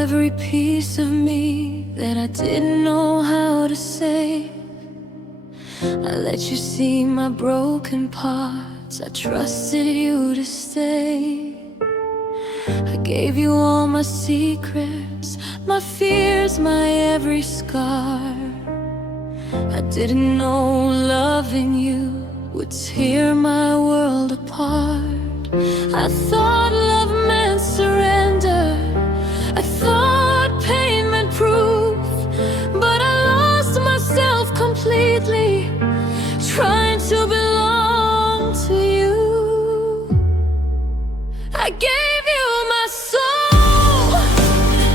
every piece of me that I didn't know how to say. I let you see my broken parts, I trusted you to stay. I gave you all my secrets, my fears, my every scar. I didn't know loving you would tear my world apart. I thought love meant surrender, I thought pain meant proof, but I lost myself completely, trying to belong to you. I gave you my soul,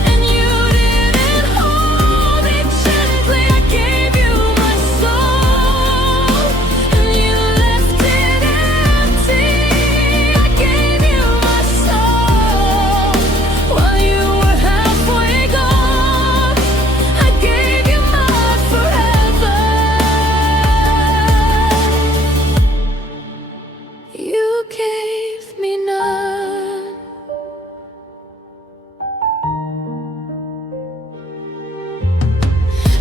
and you didn't hold it gently. I gave you my soul, and you left it empty. I gave you my soul while you were halfway gone. I gave you my forever. You gave me none.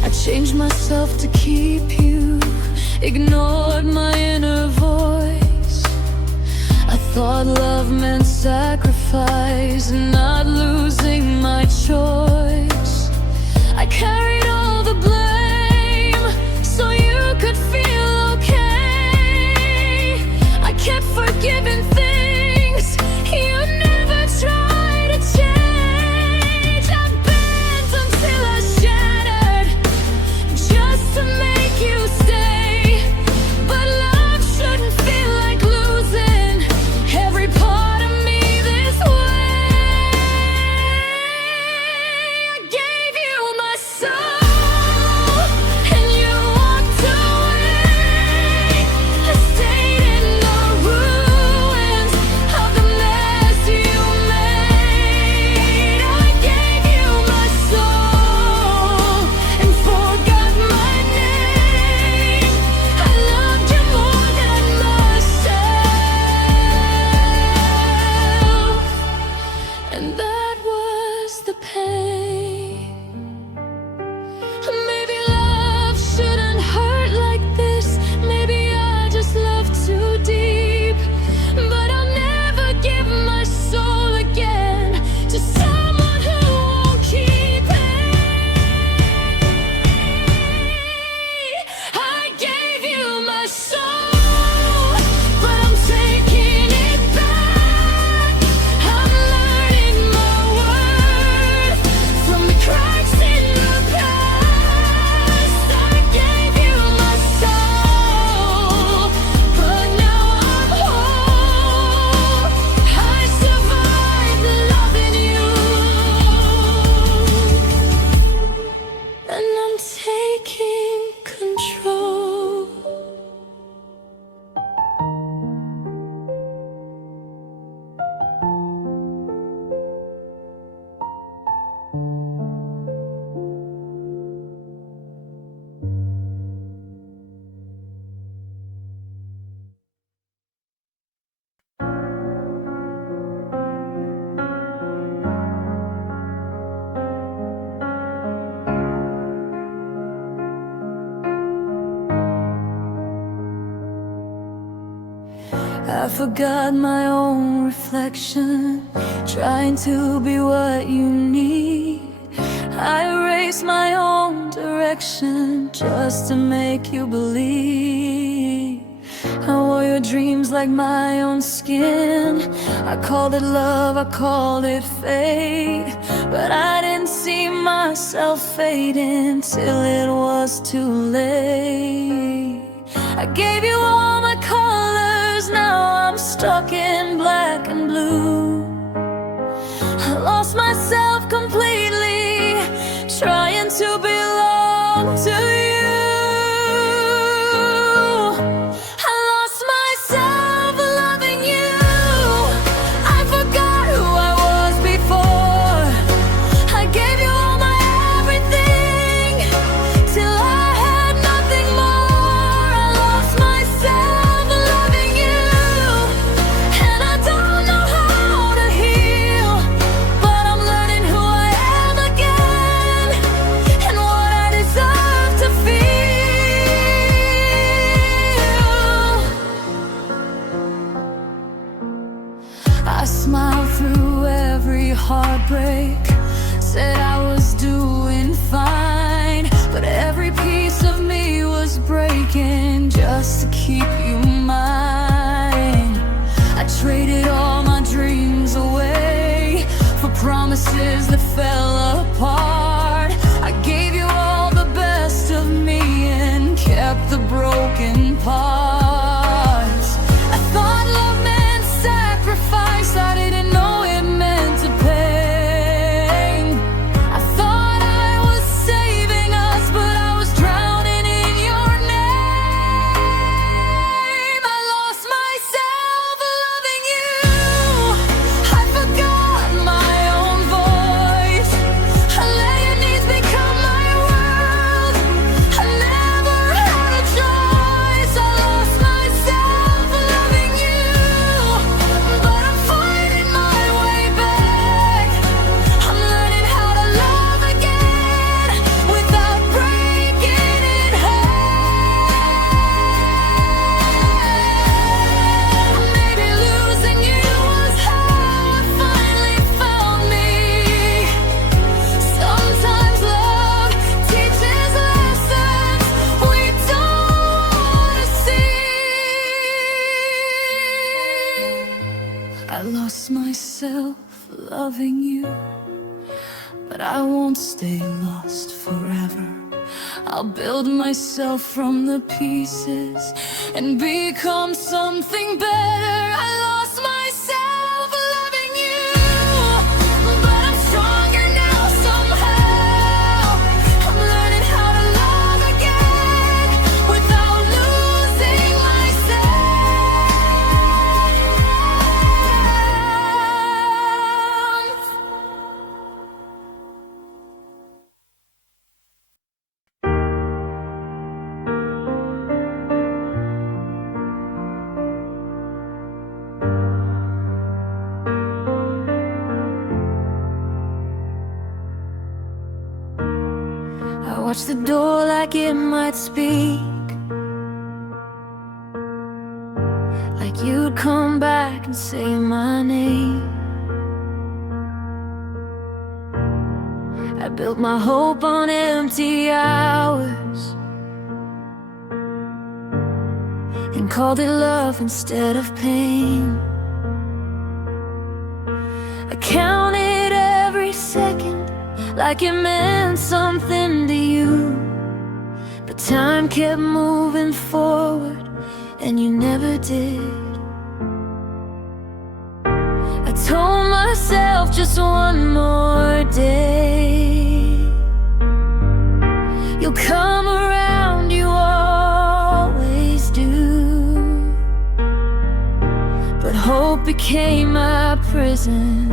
I changed myself to keep you, ignored my inner voice. I thought love meant sacrifice, not losing my choice. I carried all the blame so you could feel okay. I kept forgiving things you never tried to change. I bent until I shattered just to make you stay. But love shouldn't feel like losing every part of me this way. I gave you my soul, and you walked away. I stayed in the ruins of the mess you made. I gave you my soul and forgot my name. I loved you more than myself, and that was the pain. Maybe love shouldn't hurt like this. Maybe I just love too deep. But I'll never give my soul again to someone who won't keep it. I gave you my soul, but I'm taking it back. I'm learning my worth from the cracks in the past. I gave you my soul, but now I'm whole. I survived loving you, and I'm taking control. I forgot my own reflection, trying to be what you need. I erased my own direction just to make you believe. I wore your dreams like my own skin. I called it love, I called it fate, but I didn't see myself fading till it was too late. I gave you all my colors, now I'm stuck in black and blue. I lost myself completely, trying to belong to you. I lost myself loving you. I forgot who I was before. I gave you all my everything till I had nothing more. I lost myself loving you, and I don't know how to heal, but I'm keep you mine. I traded all my dreams away for promises that fell apart. I gave you all the best of me and kept the broken parts. I thought love meant sacrifice, I didn't know it meant to pain. I thought I was saving us, but I was drowning in your name. I lost myself loving you. I forgot my own voice. I let your needs become my world. I never had a choice. I lost myself loving you, but I'm finding my way back. I'm learning how to love again without breaking it half. Maybe losing you was how I finally found me. Sometimes love teaches lessons we don't wanna see. I lost myself loving you, but I won't stay lost forever. I'll build myself from the pieces and become something better. I lost myself loving you, but I'm stronger now somehow. I'm learning how to love again without losing myself. I watch the door like it might speak, like you'd come back and say my name. I built my hope on empty hours and called it love instead of pain. I counted every second like it meant something to you, but time kept moving forward and you never did. I told myself just one more day, you'll come around, you always do. But hope became my prison,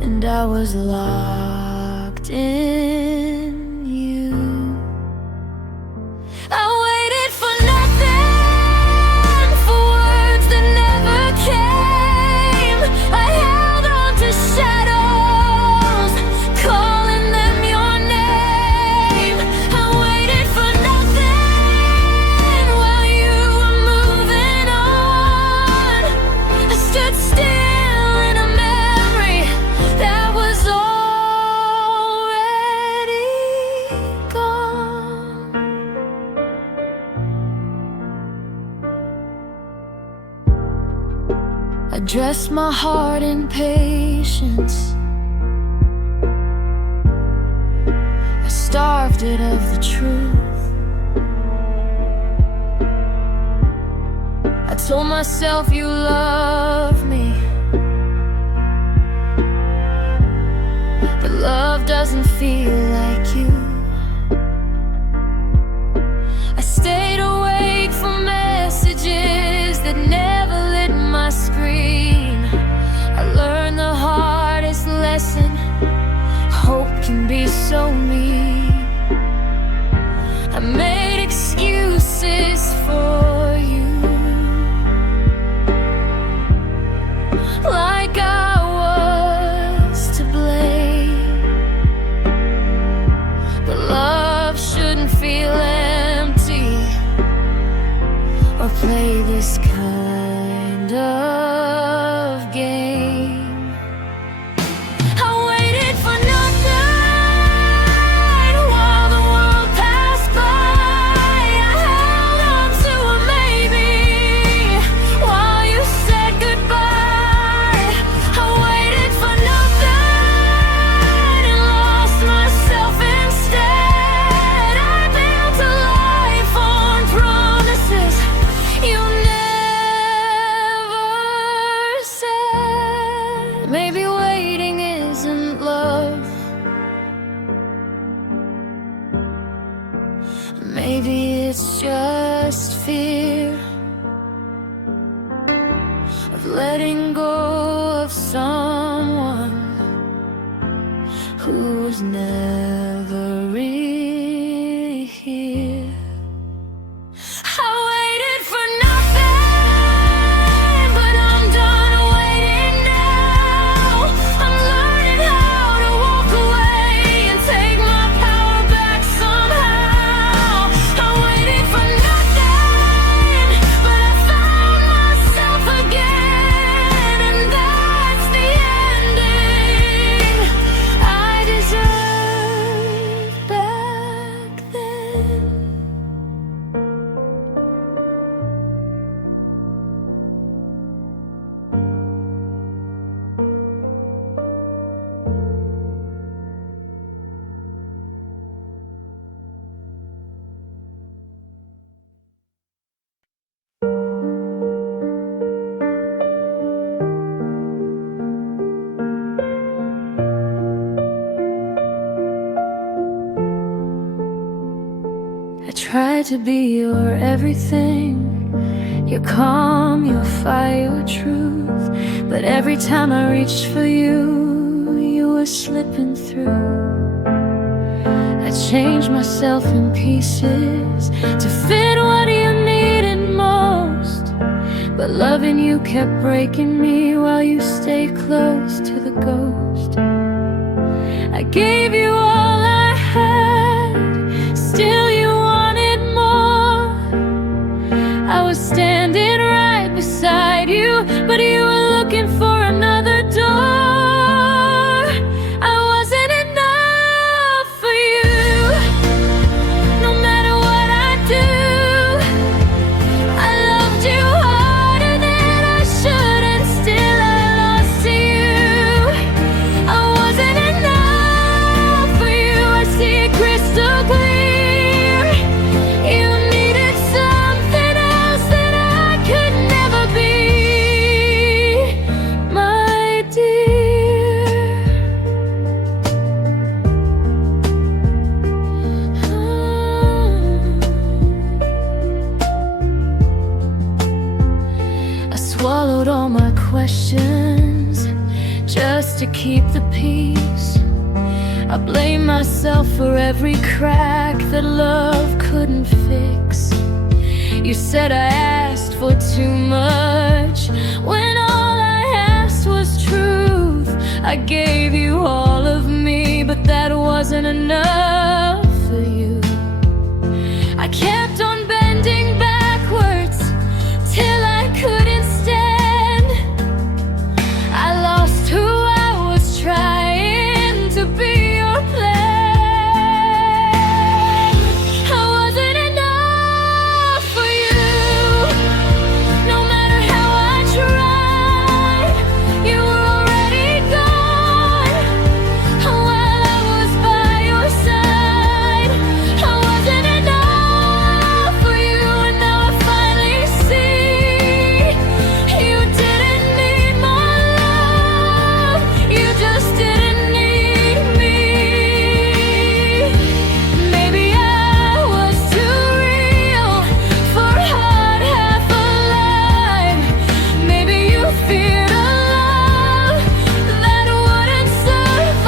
and I was locked in you. I waited for nothing, for words that never came. I held on to shadows, calling them your name. I waited for nothing while you were moving on. I stood still in a memory that was already gone. I dressed my heart in patience, I starved it of the truth. I told myself you love me, but love doesn't feel like you. I stayed awake for messages that never lit my screen. I learned the hardest lesson, hope can be so mean. I made excuses for you, like I was to blame. But love shouldn't feel empty or play this kind of game. I waited for nothing Maybe it's just fear of letting go of someone who's never really here. I waited for nothing, but I'm done waiting now. I'm learning how to walk away and take my power back somehow. I waited for nothing, but I found myself again, and that's the ending I deserved back then. I tried to be your everything, your calm, your fire, your truth. But every time I reached for you, you were slipping through. I changed myself in pieces to fit what you needed most. But loving you kept breaking me while you stayed close to the ghost. I gave you all I had, still you wanted more. I was standing right beside you, but you were looking for another door. I wasn't enough for you, no matter what I do. I loved you harder than I should, and still I lost to you. I wasn't enough for you, I see it crystal clear. You needed something else that I could never be, my dear. I swallowed all my questions just to keep the peace. I blame myself for every crack that love couldn't fix. You said I asked for too much, when all I asked was truth. I gave you all of me, but that wasn't enough for you. I kept on bending backwards till I couldn't stand. I lost who I was trying to be, your plan. I wasn't enough for you, no matter how I tried. You were already gone while I was by your side. I wasn't enough for you, and now I finally see you didn't need my love, you just didn't need me. Maybe I was too real for a heart half alive. Maybe you feared a love that wouldn't survive.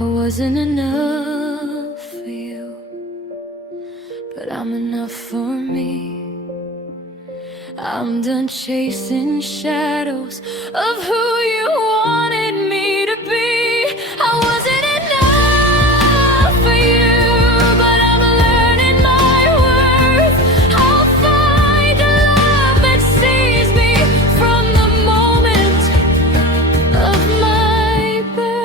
I wasn't enough for you, but I'm enough for me. I'm done chasing shadows of who you wanted me to be. I wasn't enough for you, but I'm learning my worth. I'll find a love that sees me from the moment of my birth.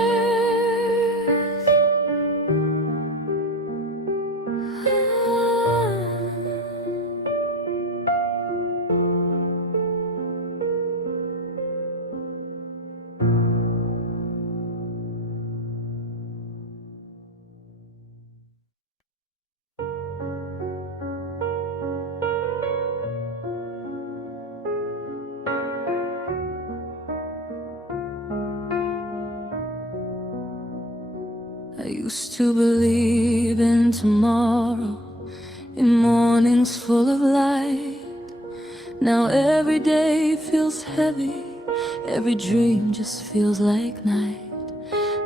Used to believe in tomorrow, in mornings full of light. Now every day feels heavy, every dream just feels like night.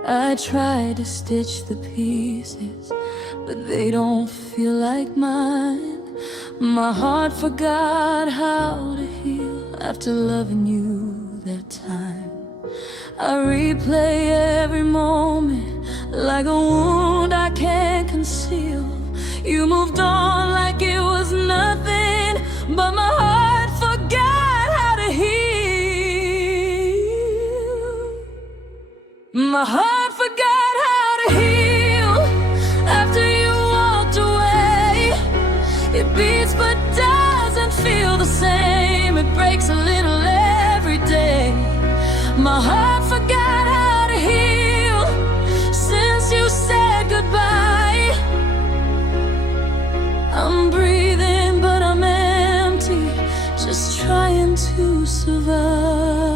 I try to stitch the pieces, but they don't feel like mine. My heart forgot how to heal after loving you that time. I replay every moment like a wound I can't conceal. You moved on like it was nothing, but my heart forgot how to heal. My heart forgot how to heal after you walked away. It beats but doesn't feel the same. It breaks a little every day. My heart forgot how to heal since you said goodbye. I'm breathing but I'm empty, just trying to survive.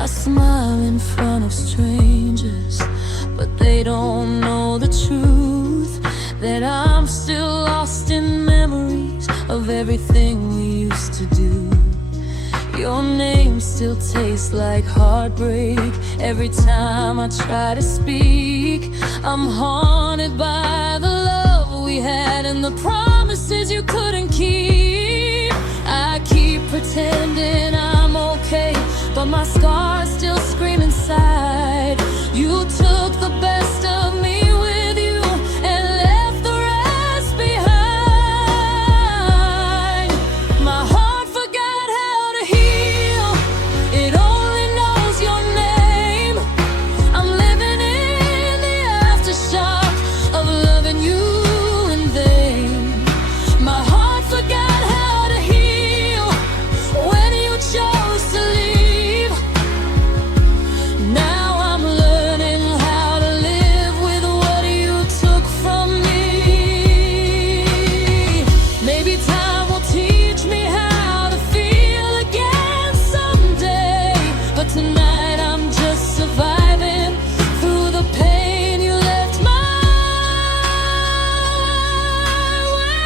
I smile in front of strangers, but they don't know the truth, that I'm still lost in memories of everything we used to do. Your name still tastes like heartbreak every time I try to speak. I'm haunted by the love we had and the promises you couldn't keep. I keep pretending I'm okay, but my scars still scream inside. You took the best of me with you and left the rest behind. My heart forgot how to heal, it only knows your name. I'm living in the aftershock of loving you in vain. My heart forgot how to heal when you chose to leave. Now I'm learning how to live with what you took from me. Maybe time will teach me how to feel again someday, but tonight I'm just surviving through the pain you left my way.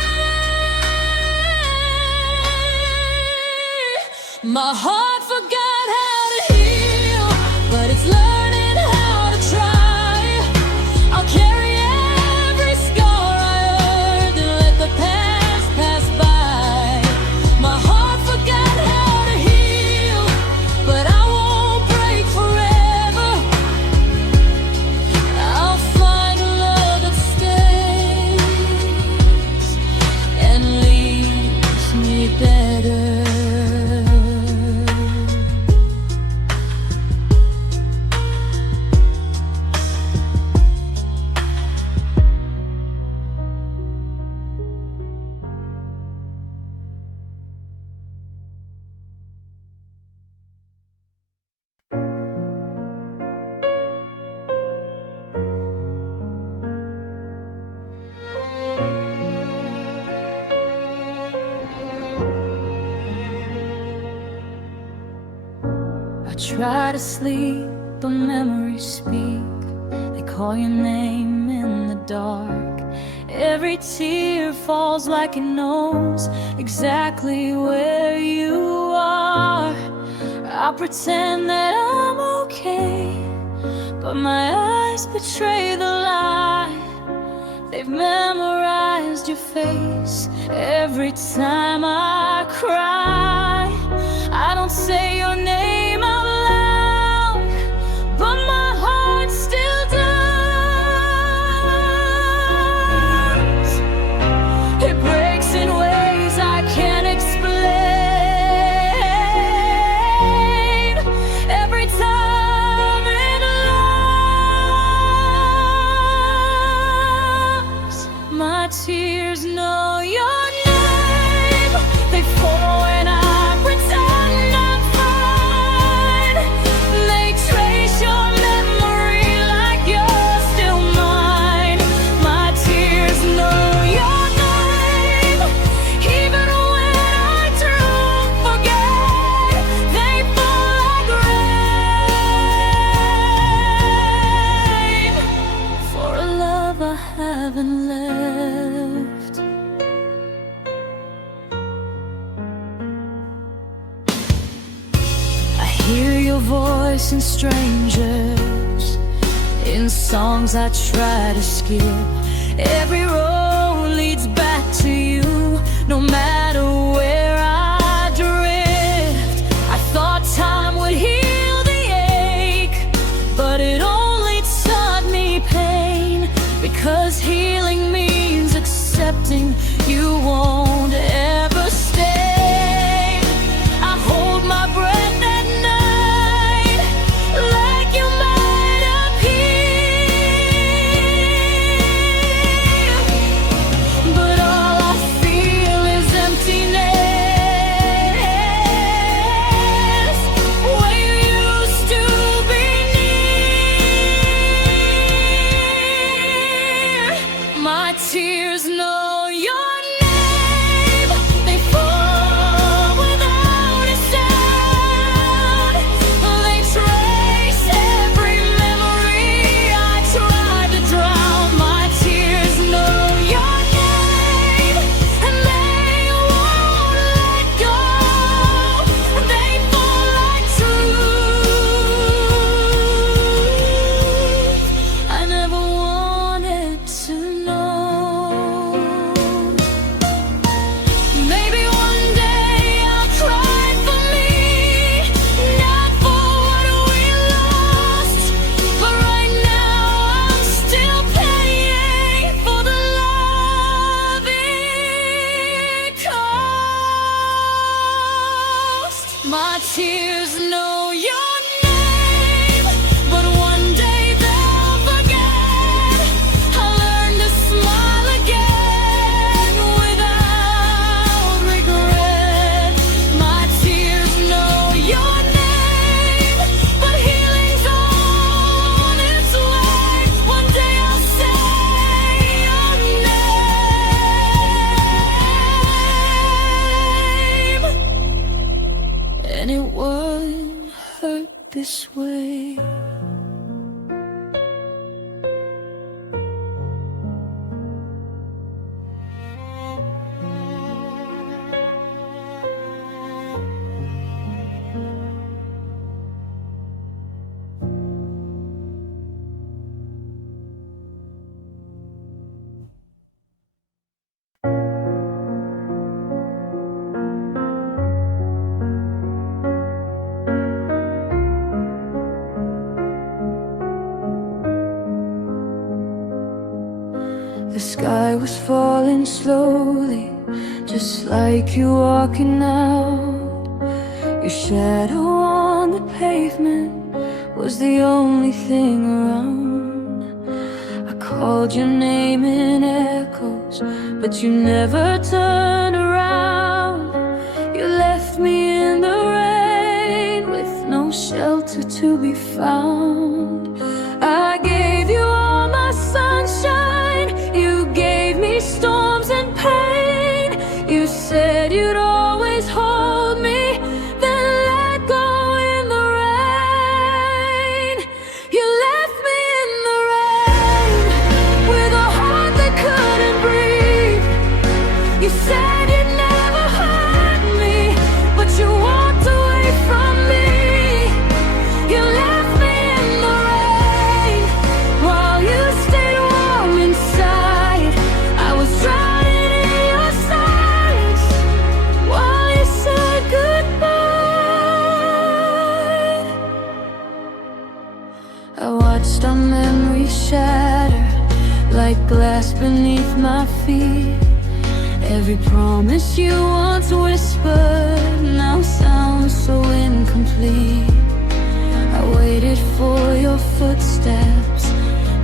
My heart forgot how to heal, but it's learning how to try. I'll carry every scar I earned and let the past pass by. My heart forgot how to heal, but I won't break forever. I'll find a love that stays and leaves me better. I try to sleep, but memories speak. They call your name in the dark. Every tear falls like it knows exactly where you are. I pretend that I'm okay, but my eyes betray the lie. They've memorized your face every time I cry. I don't say your name out loud, but my heart still does. It breaks in ways I can't explain. Every time it lies, my tears know your name. They fall when I pretend I'm fine. hear your voice in strangers, in songs I try to skip. Every road leads back to you, no matter where I drift. I thought time would heal the ache, but it only taught me pain, because healing means accepting you won't ever stay. I hold my breath at night, like you might appear, but all I feel is emptiness, where you used to be near. My tears know your name, they fall without a sound. They trace every memory I tried to drown. My tears know your name, and they won't let go. They fall like truth I never wanted to know. Maybe one day I'll cry for me, not for what we lost, but right now I'm still paying for the love it cost. My tears know your name, but one day they'll forget. I learned to smile again without regret. My tears know your name, but healing's on its way. One day I'll say your name, and it wouldn't hurt this way. The sky was falling slowly, just like you walking out. Your shadow on the pavement was the only thing around. I called your name in echoes, but you never turned around. You left me in the rain with no shelter to be found. I gave you all my sunshine, you gave me storms and pain. You said you'd always hold me, then let go in the rain. You left me in the rain with a heart that couldn't breathe. You said you'd never hurt me, but you walked away from me. You left me in the rain while you stayed warm inside. I was drowning in your silence while you said goodbye. I watched our memories shatter like glass beneath my feet. Every promise you once whispered now sounds so incomplete. I waited for your footsteps,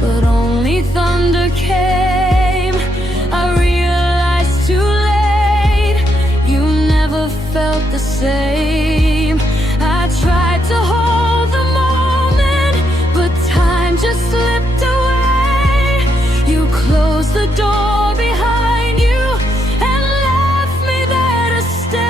but only thunder came. I realized too late, you never felt the same. I tried to hold the moment, but time just slipped away. You closed the door behind you and left me there to stay.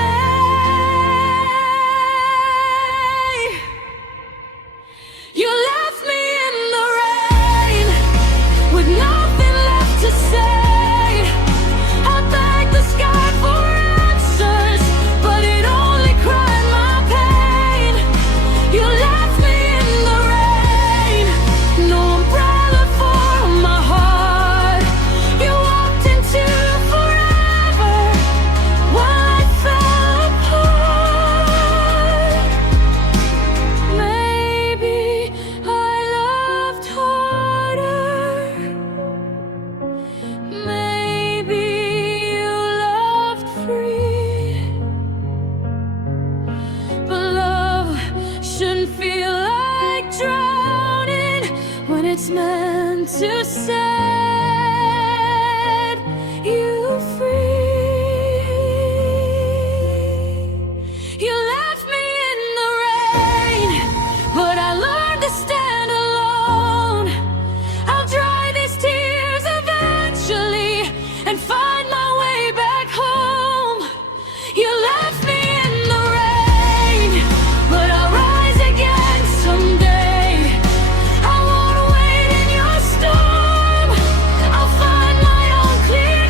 to set you free. You left me in the rain, but I learned to stand alone. I'll dry these tears eventually and find my way back home. You left me in the rain, but I'll rise again someday. I won't wait in your storm. I'll find my own clear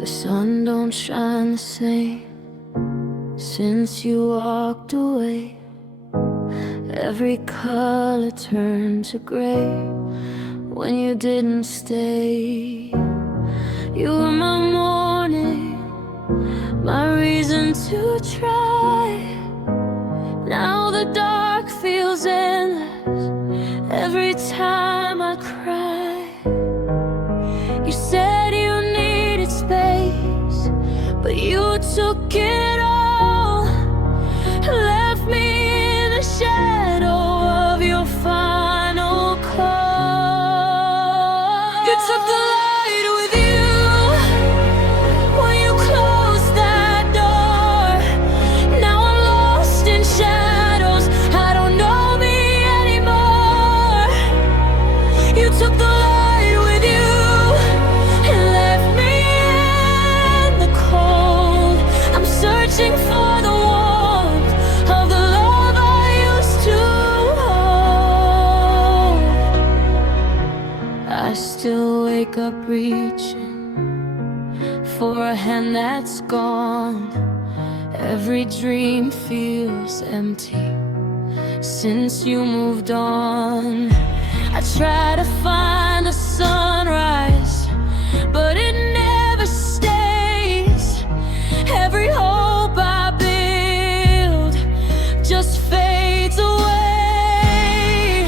The sun don't shine the same since you walked away. Every color turned to gray when you didn't stay. You were my morning, my reason to try. Now the dark feels endless every time I cry. You said you needed space, but you took it all. Left me in the shadow of your final call. You took the light with you when you closed that door. Now I'm lost in shadows, I don't know me anymore. You took the light with you and left me in the cold. I'm searching for the warmth of the love I used to hold. I still wake up reaching for a hand that's gone. Every dream feels empty since you moved on. I try to find a sunrise, but it never stays. Every hope I build just fades away.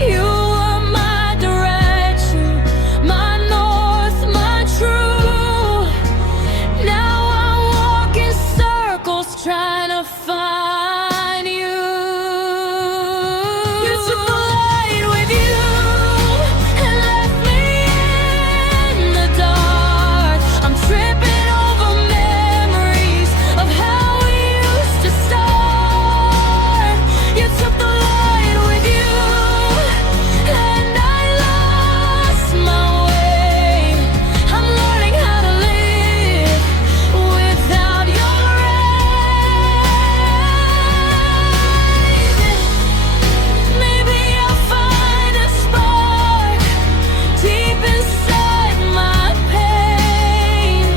You were my direction, my north, my true. Now I'm walking circles trying to find you. You took the light with you and left me in the dark. I'm tripping over memories of how we used to start. You took the light with you and I lost my way. I'm learning how to live without your rays. Maybe I'll find a spark deep inside my pain.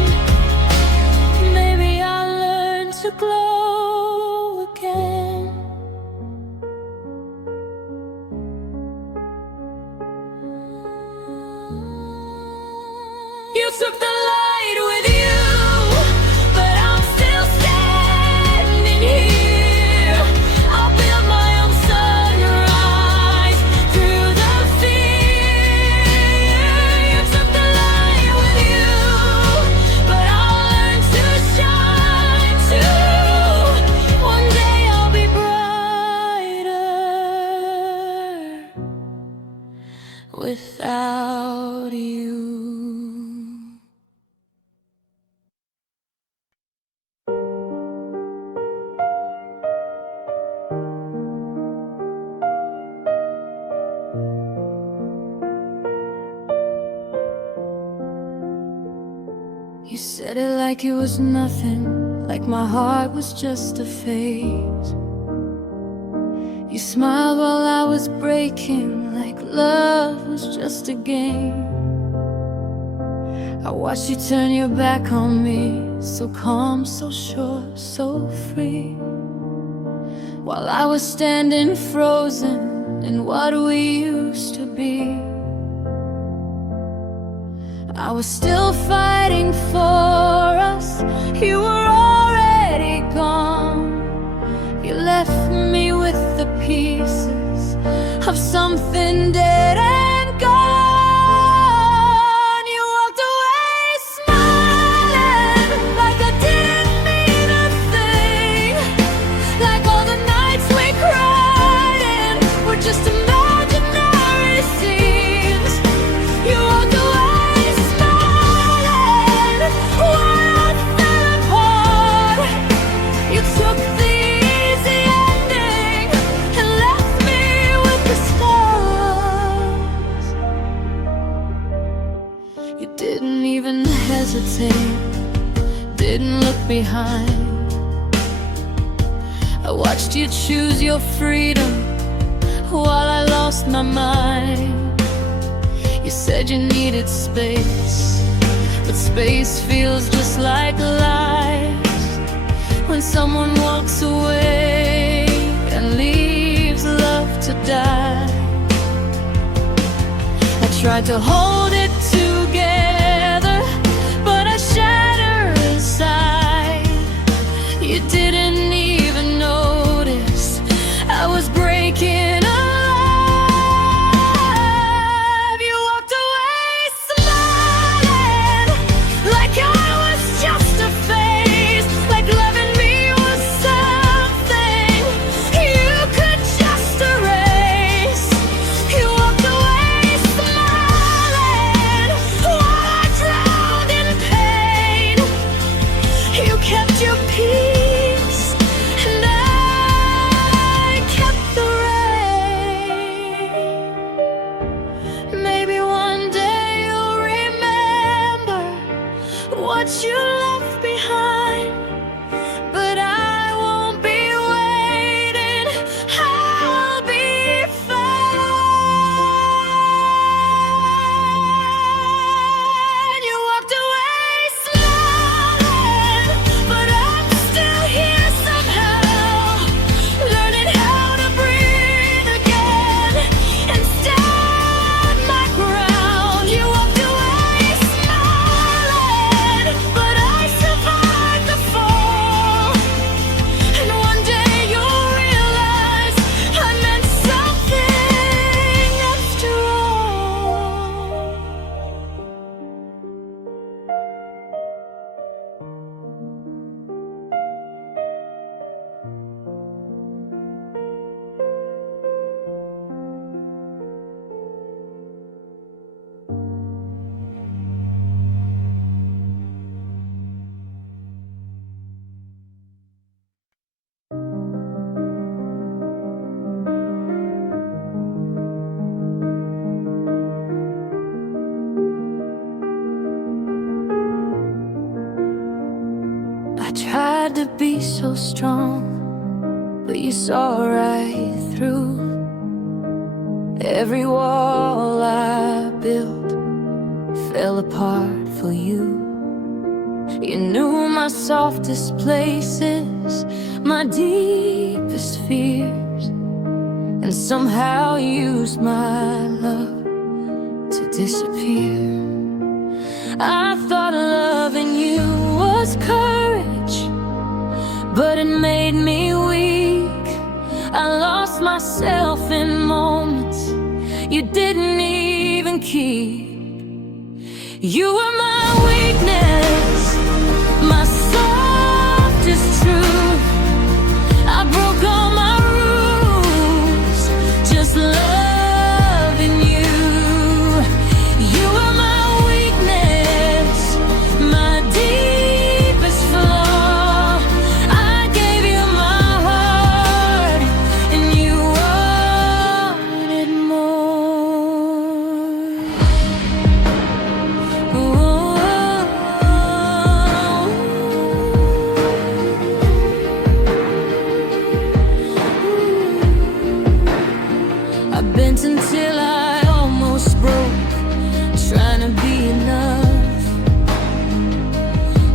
Maybe I'll learn to glow again. You took the light with you, but I'm still standing here. I'll build my own sunrise through the fear. You took the light with you, but I'll learn to shine too. One day I'll be brighter without you. You said it like it was nothing, like my heart was just a phase. You smiled while I was breaking, like love was just a game. I watched you turn your back on me, so calm, so sure, so free, while I was standing frozen in what we used to be. I was still fighting for us, you were already gone. You left me with the pieces of something dead and gone. You walked away smiling like I didn't mean a thing, like all the nights we cried in were just imaginary scenes. You walked away smiling while I fell apart. You took the easy ending and left me with the scars. You didn't even hesitate, didn't look behind. I watched you choose your freedom while I lost my mind. You said you needed space, but space feels just like lies when someone walks away and leaves love to die. I tried to hold it together, but I shattered inside. You didn't even notice I was breaking alive. You walked away smiling like I was just a phase, like loving me was something you could just erase. You walked away smiling while I drowned in pain. You kept your peace and I kept the rain. Maybe one day you'll remember what you left behind, but I won't be waiting, I'll be fine. You walked away smiling, but I'm still here somehow, learning how to breathe again and stand my ground. You walked away smiling, but I survived the fall. And one day you'll realize I meant something after all. I tried to be so strong, but you saw right through every wall I built fell apart for you. You knew my softest places, my deepest fears, and somehow used my love to disappear. I thought loving you was courage, but it made me weak. I lost myself in moments you didn't even keep. You were my weakness, my softest truth. I broke all my rules, just loving you. You were my weakness, my deepest flaw. I gave you my heart, and you wanted more. Ooh. bent until I almost broke, trying to be enough.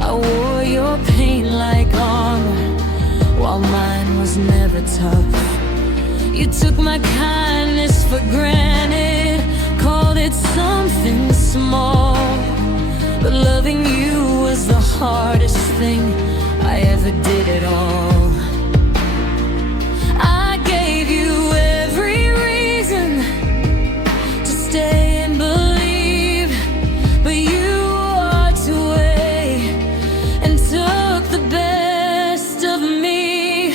I wore your pain like armor, while mine was never tough. You took my kindness for granted, called it something small, but loving you was the hardest thing I ever did at all. I gave you every reason to stay and believe, but you walked away and took the best of me.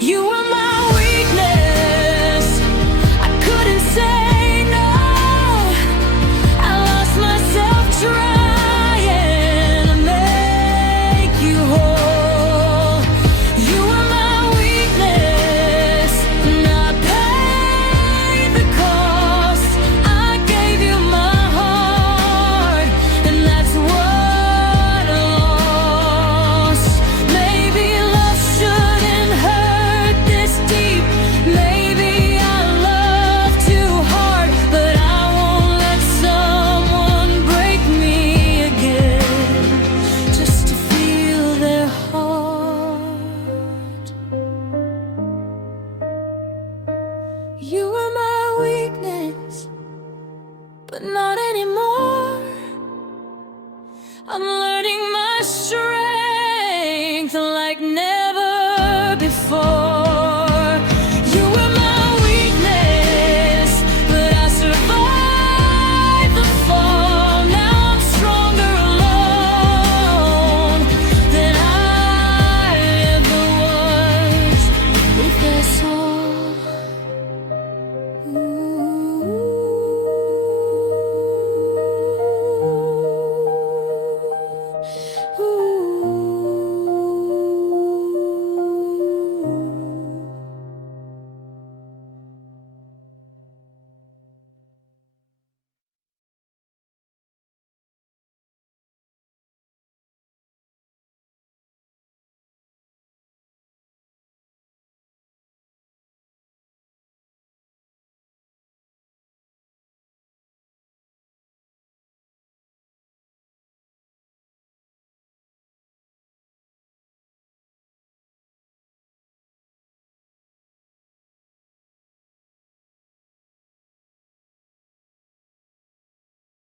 You were my weakness, I couldn't say no. I lost myself trying to make you whole. You were my weakness, and I paid the cost. I gave you my heart, and that's what I lost. Maybe love shouldn't hurt this deep. Maybe I love too hard, but I won't let someone break me again just to feel their heart. You were my weakness, but not